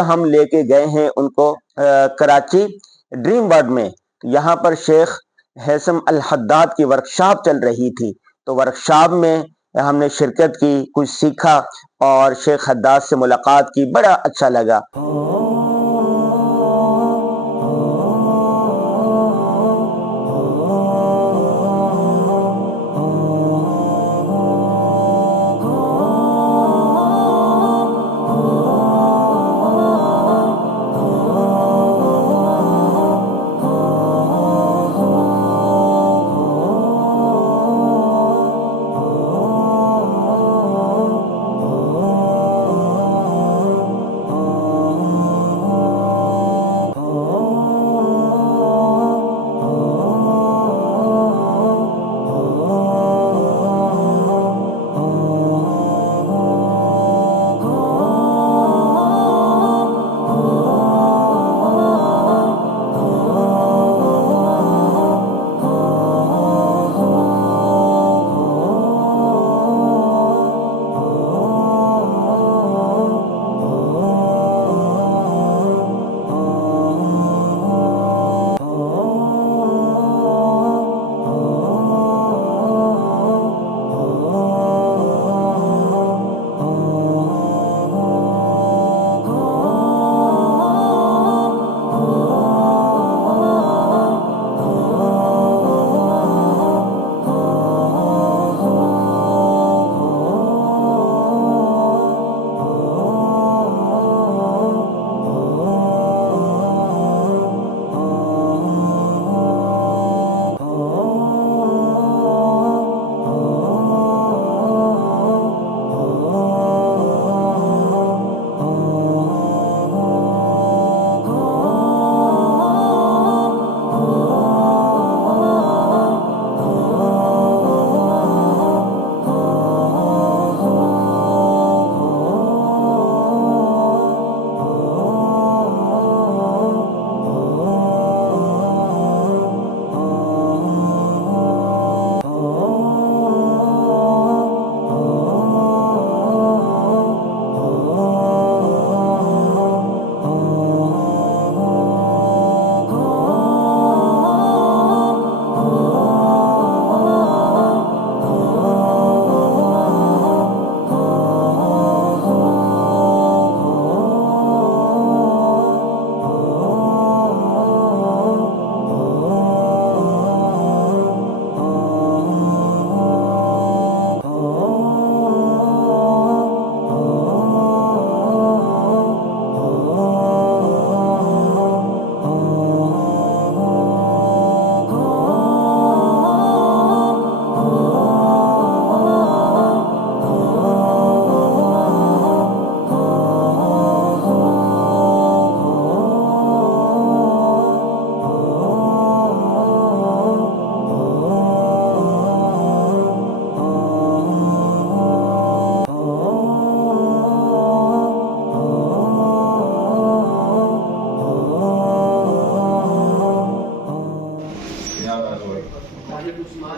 हम लेके गए हैं उनको कराची ड्रीम वर्ल्ड में। यहाँ पर शेख हैसम अल हद्दाद की वर्कशॉप चल रही थी, तो वर्कशॉप में हमने शिरकत की, कुछ सीखा और शेख हद्दाद से मुलाकात की, बड़ा अच्छा लगा।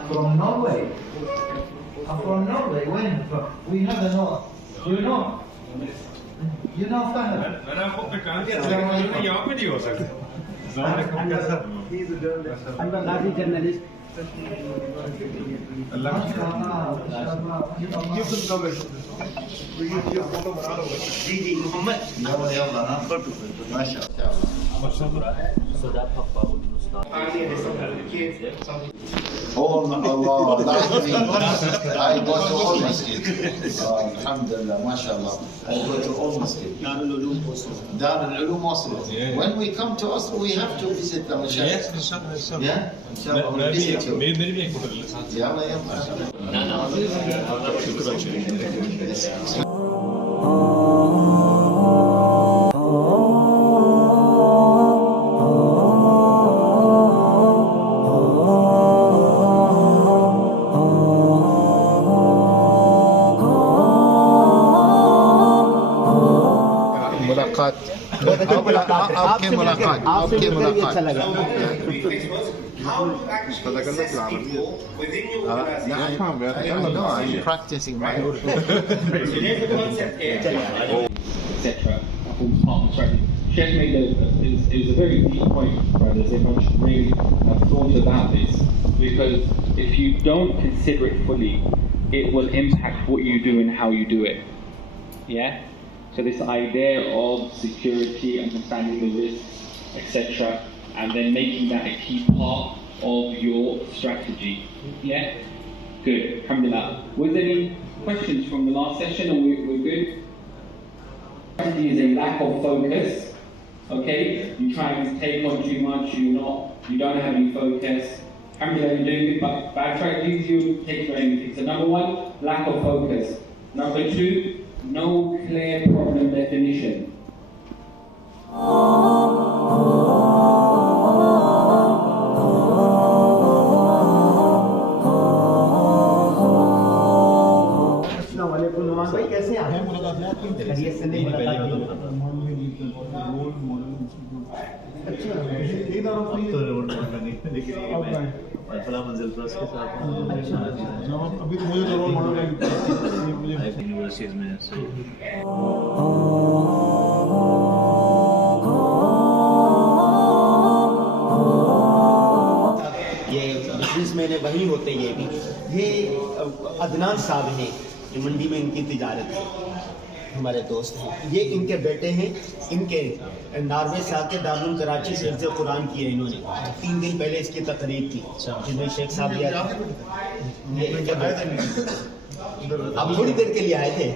From Norway. I'm from Norway. When? We never know. You know? You know Fahad? मैंने आपको पहचान दिया था, लेकिन यहाँ पे नहीं हो सकता। काफी journalist ji Mohammad Oh Allah, that's me. I go to all masjid. Alhamdulillah, mashallah. I go to all masjid. Dar al-Ulum Oslo. When we come to Oslo, we have to visit the masjid. Yes, inshallah. Yeah? Inshallah, we'll visit you. मेरी भी एक hotel है साथ। Yalla, yalla. मुलाकात आपके मुलाकात आपके मुलाकात لا أفهم no I'm practicing my Right. Sheikh made is a very deep point, brothers. Everyone should really have thought about this, because if you don't consider it fully, it will impact what you do and how you do it. Yeah? So this idea of security, understanding the risks, etc., and then making that a key part of your strategy. Yeah? Good. Alhamdulillah. Was there any questions from the last session, or we're good? Is a lack of focus. Okay, you try and take on too much, you don't have any focus. Alhamdulillah, you're doing it, but bad strategies, you take on anything. So number one, lack of focus. Number two, no clear problem definition. भाई कैसे हैं आप? खैरियत से नहीं अभी तो मुझे रोल मॉडल यूनिवर्सिटीज में ये बिजनेस मैंने वही होते ये भी ये अदनान साहब हैं, ये मंडी में इनकी तिजारत है, हमारे दोस्त हैं, ये इनके बेटे हैं, इनके नॉर्वे से आके दारुल कराची से हिफ्ज़ कुरान किए इन्होंने, 3 दिन पहले इसकी तकरीब की जिसमें शेख साहब लिया था, ये इनके बेटे अब थोड़ी देर के लिए आए थे।